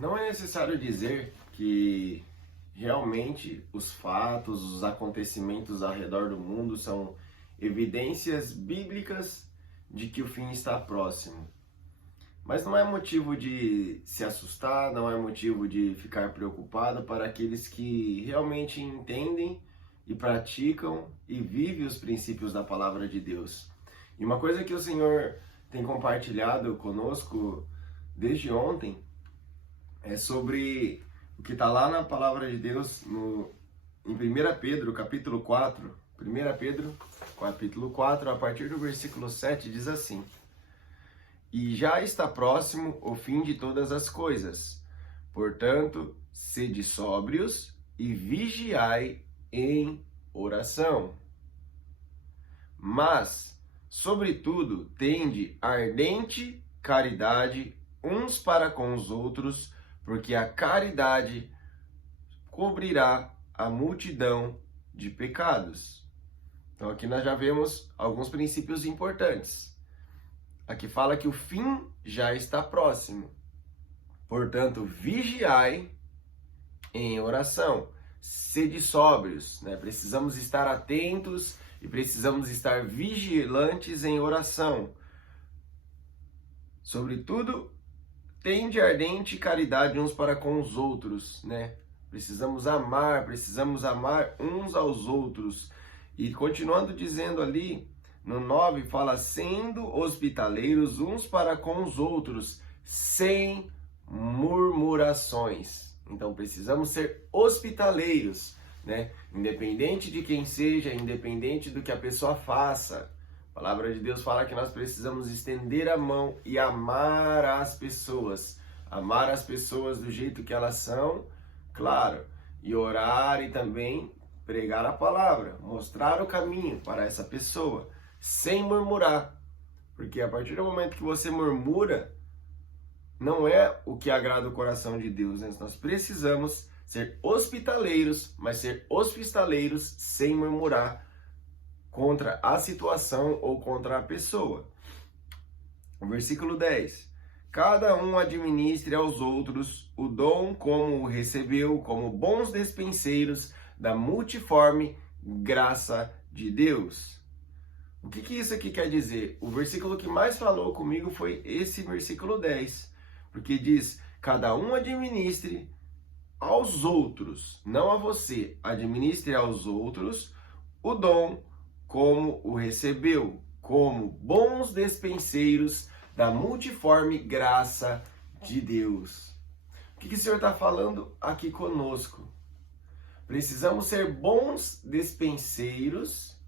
Não é necessário dizer que realmente os fatos, os acontecimentos ao redor do mundo são evidências bíblicas de que o fim está próximo. Mas não é motivo de se assustar, não é motivo de ficar preocupado para aqueles que realmente entendem e praticam e vivem os princípios da palavra de Deus. E uma coisa que o Senhor tem compartilhado conosco desde ontem é sobre o que está lá na palavra de Deus em 1 Pedro, capítulo 4. 1 Pedro, capítulo 4, a partir do versículo 7, diz assim: E já está próximo o fim de todas as coisas. Portanto, sede sóbrios e vigiai em oração. Mas, sobretudo, tende ardente caridade uns para com os outros, porque a caridade cobrirá a multidão de pecados. Então aqui nós já vemos alguns princípios importantes. Aqui fala que o fim já está próximo. Portanto, vigiai em oração. Sede sóbrios, né? Precisamos estar atentos e precisamos estar vigilantes em oração. Sobretudo, tende ardente caridade uns para com os outros, né? Precisamos amar uns aos outros. E continuando dizendo ali, no 9, fala, sendo hospitaleiros uns para com os outros, sem murmurações. Então precisamos ser hospitaleiros, né? Independente de quem seja, independente do que a pessoa faça. A palavra de Deus fala que nós precisamos estender a mão e amar as pessoas. Amar as pessoas do jeito que elas são, claro. E orar e também pregar a palavra. Mostrar o caminho para essa pessoa. Sem murmurar. Porque a partir do momento que você murmura, não é o que agrada o coração de Deus, né? Nós precisamos ser hospitaleiros, mas ser hospitaleiros sem murmurar contra a situação ou contra a pessoa. O versículo 10. Cada um administre aos outros o dom como o recebeu, como bons despenseiros da multiforme graça de Deus. O que isso aqui quer dizer? O versículo que mais falou comigo foi esse versículo 10. Porque diz, cada um administre aos outros, não a você, administre aos outros o dom como o recebeu, como bons despenseiros da multiforme graça de Deus. O que o Senhor está falando aqui conosco? Precisamos ser bons despenseiros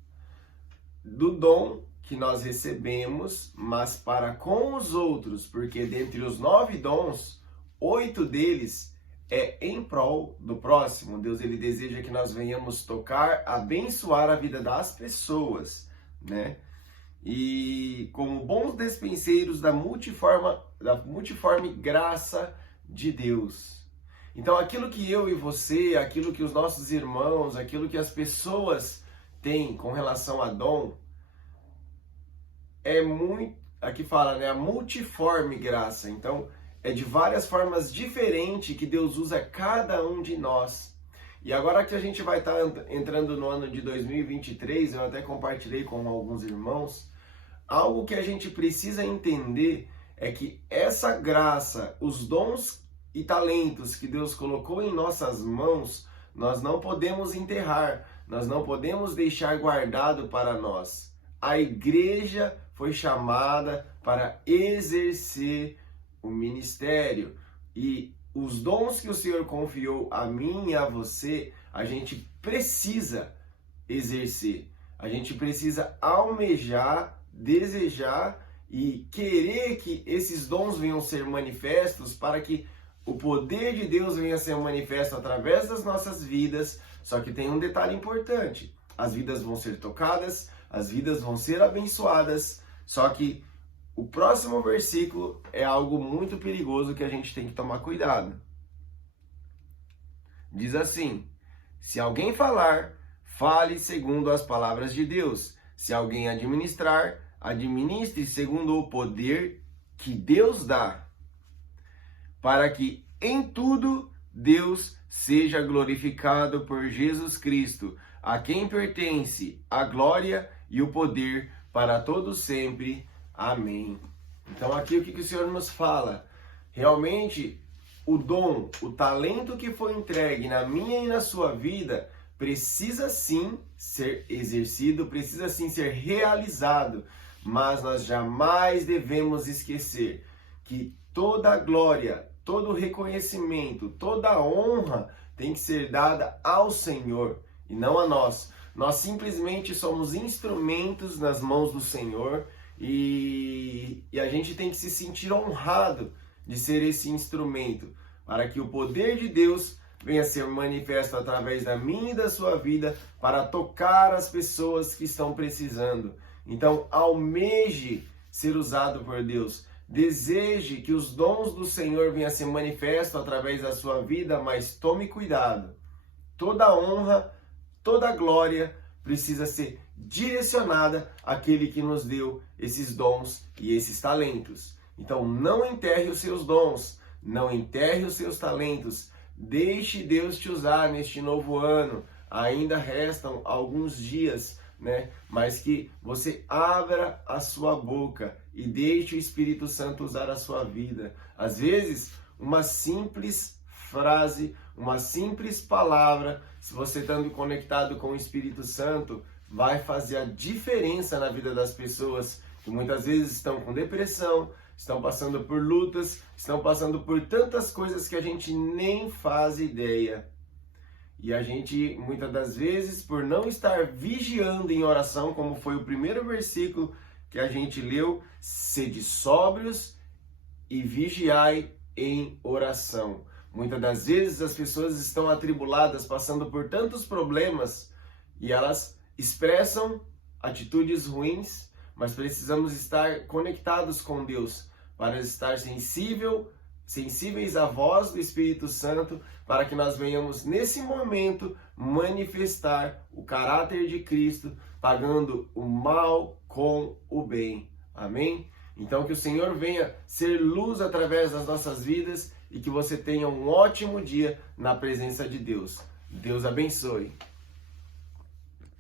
do dom que nós recebemos, mas para com os outros, porque dentre os 9 dons, 8 deles é em prol do próximo. Deus ele deseja que nós venhamos tocar, abençoar a vida das pessoas, né? E como bons despenseiros da multiforme graça de Deus. Então aquilo que eu e você, aquilo que os nossos irmãos, aquilo que as pessoas têm com relação a dom, é muito, aqui fala, né, a multiforme graça. Então, é de várias formas diferentes que Deus usa cada um de nós. E agora que a gente vai estar entrando no ano de 2023, eu até compartilhei com alguns irmãos, algo que a gente precisa entender é que essa graça, os dons e talentos que Deus colocou em nossas mãos, nós não podemos enterrar, nós não podemos deixar guardado para nós. A igreja foi chamada para exercer o ministério. E os dons que o Senhor confiou a mim e a você, a gente precisa exercer. A gente precisa almejar, desejar e querer que esses dons venham ser manifestos para que o poder de Deus venha a ser manifesto através das nossas vidas. Só que tem um detalhe importante. As vidas vão ser tocadas, as vidas vão ser abençoadas, só que o próximo versículo é algo muito perigoso que a gente tem que tomar cuidado. Diz assim, se alguém falar, fale segundo as palavras de Deus. Se alguém administrar, administre segundo o poder que Deus dá, para que em tudo Deus seja glorificado por Jesus Cristo, a quem pertence a glória e o poder para todos sempre. Amém. Então aqui o que o Senhor nos fala? Realmente o dom, o talento que foi entregue na minha e na sua vida precisa sim ser exercido, precisa sim ser realizado, mas nós jamais devemos esquecer que toda a glória, todo o reconhecimento, toda a honra tem que ser dada ao Senhor e não a nós. Nós simplesmente somos instrumentos nas mãos do Senhor e a gente tem que se sentir honrado de ser esse instrumento para que o poder de Deus venha a ser manifesto através da minha e da sua vida para tocar as pessoas que estão precisando. Então, almeje ser usado por Deus. Deseje que os dons do Senhor venham a ser manifestos através da sua vida, mas tome cuidado. Toda honra, toda glória precisa ser direcionada àquele que nos deu esses dons e esses talentos. Então, não enterre os seus dons, não enterre os seus talentos. Deixe Deus te usar neste novo ano. Ainda restam alguns dias, né? Mas que você abra a sua boca e deixe o Espírito Santo usar a sua vida. Às vezes, uma simples frase, uma simples palavra, se você estando conectado com o Espírito Santo, vai fazer a diferença na vida das pessoas que muitas vezes estão com depressão, estão passando por lutas, estão passando por tantas coisas que a gente nem faz ideia. E a gente, muitas das vezes, por não estar vigiando em oração, como foi o primeiro versículo que a gente leu, sede sóbrios e vigiai em oração. Muitas das vezes as pessoas estão atribuladas, passando por tantos problemas, e elas expressam atitudes ruins, mas precisamos estar conectados com Deus, para estar sensíveis à voz do Espírito Santo, para que nós venhamos nesse momento manifestar o caráter de Cristo, pagando o mal com o bem. Amém? Então que o Senhor venha ser luz através das nossas vidas e que você tenha um ótimo dia na presença de Deus. Deus abençoe.